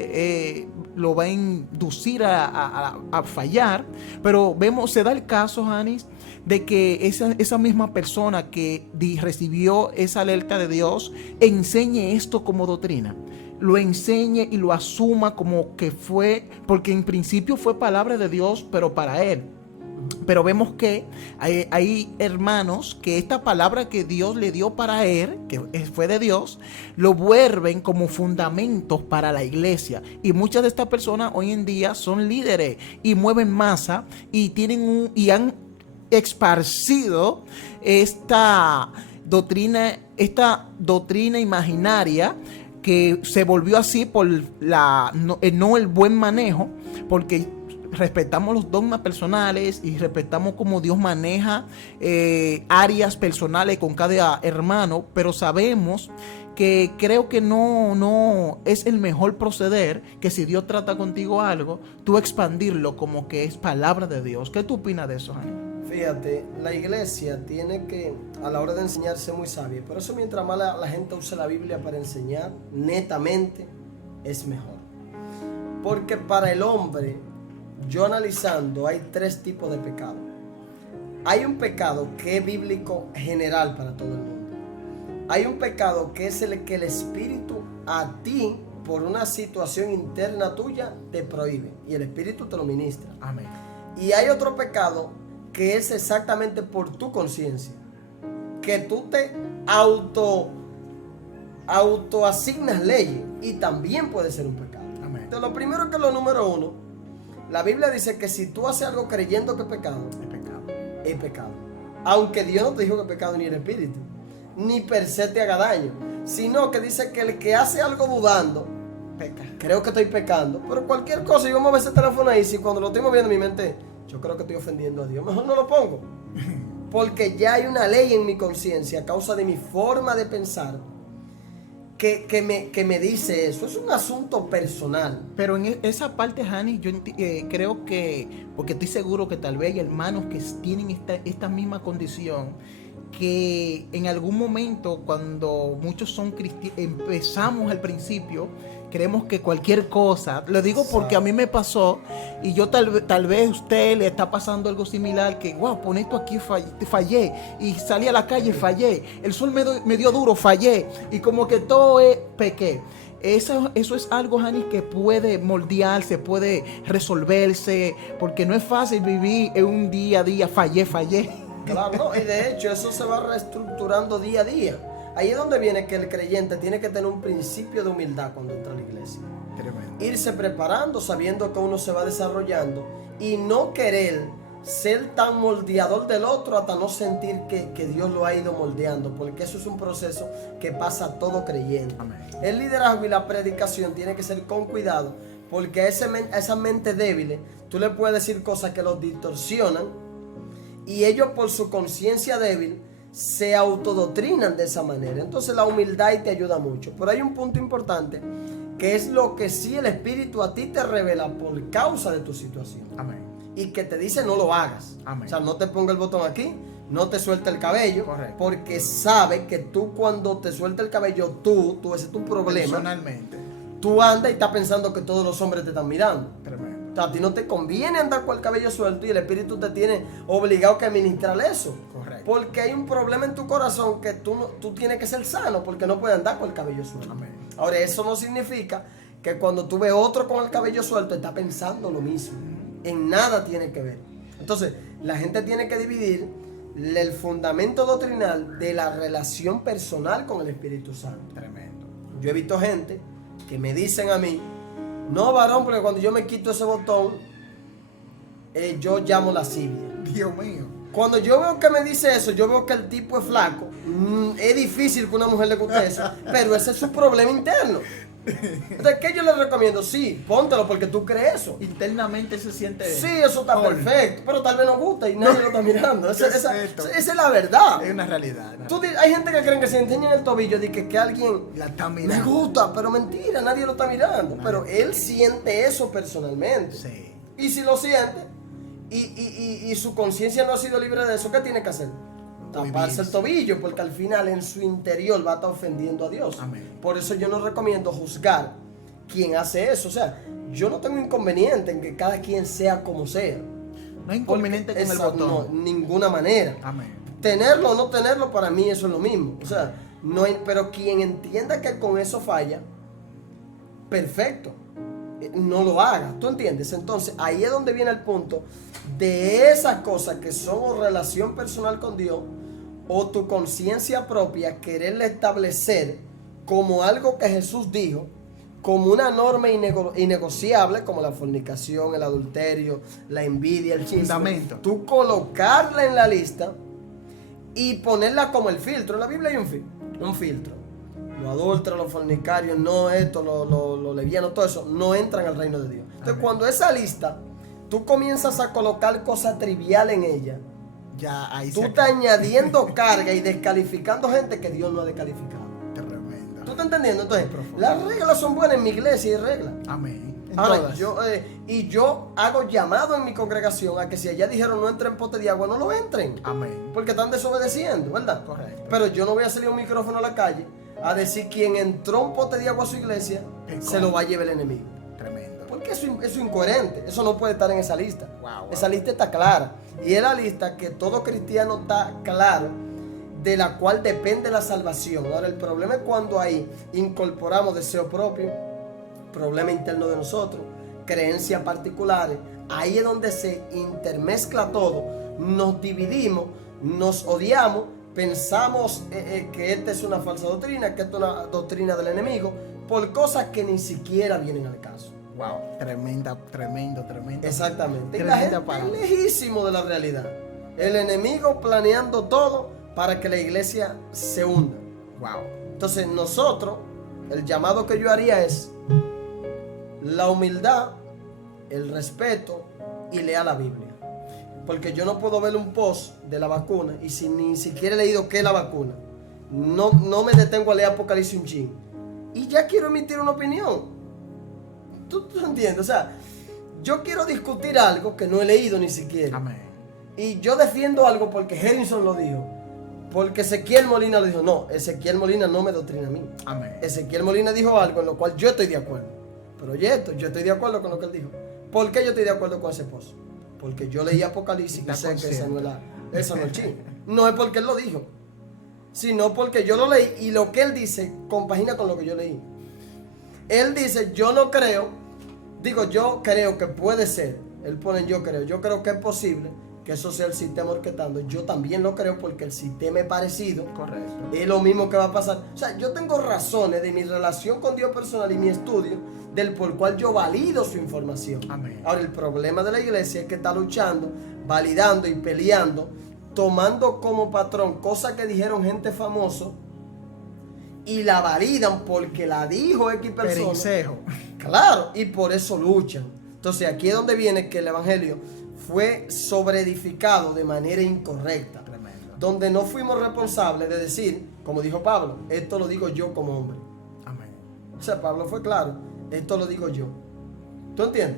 lo va a inducir a fallar. Pero se da el caso, Janis, de que esa misma persona que recibió esa alerta de Dios enseñe esto como doctrina, lo enseñe y lo asuma como que fue, porque en principio fue palabra de Dios, pero para él. Pero vemos que hay hermanos que esta palabra que Dios le dio para él, que fue de Dios, lo vuelven como fundamentos para la iglesia. Y muchas de estas personas hoy en día son líderes y mueven masa y han esparcido esta doctrina imaginaria, que se volvió así por no el buen manejo, porque respetamos los dogmas personales y respetamos cómo Dios maneja áreas personales con cada hermano, pero sabemos que creo que no es el mejor proceder, que si Dios trata contigo algo, tú expandirlo como que es palabra de Dios. ¿Qué tú opinas de eso, Jani? Fíjate, la iglesia tiene que, a la hora de enseñar, ser muy sabia. Por eso, mientras más la gente use la Biblia para enseñar, netamente, es mejor. Porque para el hombre, yo analizando, hay tres tipos de pecado. Hay un pecado que es bíblico general para todo el mundo. Hay un pecado que es el que el Espíritu a ti, por una situación interna tuya, te prohíbe. Y el Espíritu te lo ministra. Amén. Y hay otro pecado que es exactamente por tu conciencia, que tú te autoasignas leyes, y también puede ser un pecado. Amén. Entonces, lo primero, que es lo número uno, la Biblia dice que si tú haces algo creyendo que es pecado, es pecado. Aunque Dios no te dijo que es pecado ni el Espíritu, ni per se te haga daño, sino que dice que el que hace algo dudando, peca. Creo que estoy pecando, pero cualquier cosa, yo vamos a ver ese teléfono ahí, si cuando lo estoy moviendo en mi mente, yo creo que estoy ofendiendo a Dios, mejor no lo pongo. Porque ya hay una ley en mi conciencia a causa de mi forma de pensar que me dice eso. Es un asunto personal. Pero en esa parte, Jani, yo creo que, porque estoy seguro que tal vez hay hermanos que tienen esta misma condición, que en algún momento, cuando muchos son cristianos, empezamos al principio, creemos que cualquier cosa, lo digo porque a mí me pasó, y yo tal vez a usted le está pasando algo similar, que wow, pon esto aquí, fallé, y salí a la calle, fallé, el sol me dio duro, fallé, y como que todo es pequé. Eso es algo, Jani, que puede moldearse, puede resolverse, porque no es fácil vivir en un día a día, fallé. Claro, no, y de hecho eso se va reestructurando día a día. Ahí es donde viene que el creyente tiene que tener un principio de humildad cuando entra a la iglesia. Tremendo. Irse preparando, sabiendo que uno se va desarrollando, y no querer ser tan moldeador del otro hasta no sentir que Dios lo ha ido moldeando, porque eso es un proceso que pasa a todo creyente. Amén. El liderazgo y la predicación tiene que ser con cuidado, porque a esa mente débil tú le puedes decir cosas que los distorsionan, y ellos por su conciencia débil se autodoctrinan de esa manera. Entonces la humildad ahí te ayuda mucho. Pero hay un punto importante, que es lo que sí el Espíritu a ti te revela por causa de tu situación. Amén. Y que te dice no lo hagas. Amén. O sea, no te ponga el botón aquí, no te suelta el cabello. Correcto. Porque sabe que tú cuando te suelta el cabello, ese es tu problema. Personalmente. Tú andas y estás pensando que todos los hombres te están mirando. Tremendo. O sea, a ti no te conviene andar con el cabello suelto y el Espíritu te tiene obligado a administrar eso. Correcto. Porque hay un problema en tu corazón que tú tienes que ser sano porque no puedes andar con el cabello suelto. Amén. Ahora, eso no significa que cuando tú ves otro con el cabello suelto está pensando lo mismo. En nada tiene que ver. Entonces, la gente tiene que dividir el fundamento doctrinal de la relación personal con el Espíritu Santo. Tremendo. Yo he visto gente que me dicen a mí, no varón, porque cuando yo me quito ese botón, yo llamo lascivia. Dios mío. Cuando yo veo que me dice eso, yo veo que el tipo es flaco. Es difícil que una mujer le guste eso, pero ese es su problema interno. Entonces, ¿qué yo le recomiendo? Sí, póntelo porque tú crees eso. Internamente se siente. Sí, eso está perfecto, pero tal vez no gusta y nadie lo está mirando. Esa es la verdad. Es una realidad. Hay gente que creen que se enseñan el tobillo de que alguien La está me mirando. gusta, pero mentira, nadie lo está mirando. Pero él siente eso personalmente. Sí. Y si lo siente y su conciencia no ha sido libre de eso, ¿qué tiene que hacer? Taparse el tobillo, porque al final en su interior va a estar ofendiendo a Dios. Amén. Por eso yo no recomiendo juzgar quien hace eso. O sea, yo no tengo inconveniente en que cada quien sea como sea. No hay inconveniente con el botón. No, ninguna manera. Amén. Tenerlo o no tenerlo, para mí eso es lo mismo. O sea, no hay, pero quien entienda que con eso falla, perfecto. No lo haga, ¿tú entiendes? Entonces ahí es donde viene el punto de esas cosas que son o relación personal con Dios o tu conciencia propia, quererle establecer como algo que Jesús dijo, como una norma innegociable, como la fornicación, el adulterio, la envidia, el chisme. Fundamento. Tú colocarla en la lista y ponerla como el filtro. En la Biblia hay un filtro. Los adúlteros, los fornicarios, no esto, los levianos, todo eso, no entran al reino de Dios. Entonces, Amén. cuando esa lista, tú comienzas a colocar cosas triviales en ella, Ya ahí tú se estás acaba. añadiendo carga y descalificando gente que Dios no ha descalificado. Tremendo. ¿Tú estás entendiendo? Entonces, Profundo. las reglas son buenas en mi iglesia, hay reglas. Amén. En Ahora, todas. yo hago llamado en mi congregación a que si allá dijeron no entren en pote de agua, no lo entren. Amén. Porque están desobedeciendo, ¿verdad? Correcto. Pero yo no voy a salir a un micrófono a la calle a decir quien entró un pote de agua a su iglesia, Pecó. se lo va a llevar el enemigo. Tremendo. Porque eso es incoherente. Eso no puede estar en esa lista. Wow. Esa lista está clara. Y es la lista que todo cristiano está claro, de la cual depende la salvación. Ahora, el problema es cuando ahí incorporamos deseo propio, problema interno de nosotros, creencias particulares. Ahí es donde se intermezcla todo. Nos dividimos, nos odiamos, pensamos que esta es una falsa doctrina, que esta es una doctrina del enemigo, por cosas que ni siquiera vienen al caso. Wow. Tremendo. Exactamente. Y la Tremenda gente palabra. es lejísimo de la realidad. El enemigo planeando todo para que la iglesia se hunda. Wow. Entonces nosotros, el llamado que yo haría es la humildad, el respeto y lea la Biblia. Porque yo no puedo ver un post de la vacuna y si ni siquiera he leído qué es la vacuna, no me detengo a leer Apocalipsis un chin. Y ya quiero emitir una opinión. ¿Tú entiendes? O sea, yo quiero discutir algo que no he leído ni siquiera. Amén. Y yo defiendo algo porque Harrison lo dijo. Porque Ezequiel Molina lo dijo. No, Ezequiel Molina no me doctrina a mí. Amén. Ezequiel Molina dijo algo en lo cual yo estoy de acuerdo. Pero oye esto, yo estoy de acuerdo con lo que él dijo. ¿Por qué yo estoy de acuerdo con ese post? Porque yo leí Apocalipsis y Está sé que esa no consciente. es el chin. No es porque él lo dijo, sino porque yo lo leí y lo que él dice compagina con lo que yo leí. Él dice, yo no creo, yo creo que puede ser. Él pone yo creo que es posible que eso sea el sistema orquestando. Yo también lo creo porque el sistema es parecido. Correcto. Es lo mismo que va a pasar. O sea, yo tengo razones de mi relación con Dios personal y mi estudio del por cual yo valido su información. Amén. Ahora, el problema de la iglesia es que está luchando, validando y peleando, tomando como patrón cosas que dijeron gente famosa y la validan porque la dijo X persona. Perencejo. Claro, y por eso luchan. Entonces, aquí es donde viene que el evangelio fue sobreedificado de manera incorrecta. Tremendo. Donde no fuimos responsables de decir, como dijo Pablo, esto lo digo yo como hombre. Amén. O sea, Pablo fue claro, esto lo digo yo. ¿Tú entiendes?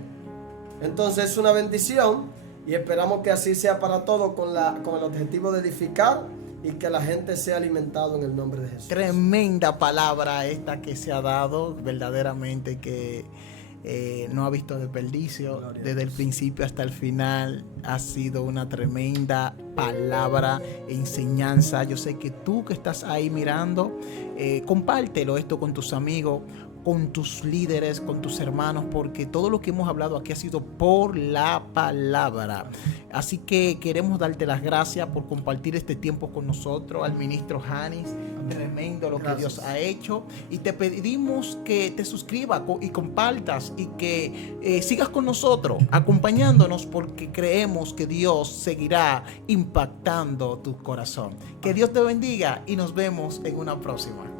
Entonces es una bendición y esperamos que así sea para todos con el objetivo de edificar y que la gente sea alimentado en el nombre de Jesús. Tremenda palabra esta que se ha dado, verdaderamente que no ha visto desperdicio. Gloria a Desde el Dios. principio hasta el final ha sido una tremenda palabra, enseñanza. Yo sé que tú que estás ahí mirando, compártelo esto con tus amigos, con tus líderes, con tus hermanos, porque todo lo que hemos hablado aquí ha sido por la palabra. Así que queremos darte las gracias por compartir este tiempo con nosotros, al ministro Janis. Tremendo lo que Gracias. Dios ha hecho. Y te pedimos que te suscribas y compartas y que sigas con nosotros, acompañándonos, porque creemos que Dios seguirá impactando tu corazón. Que Dios te bendiga y nos vemos en una próxima.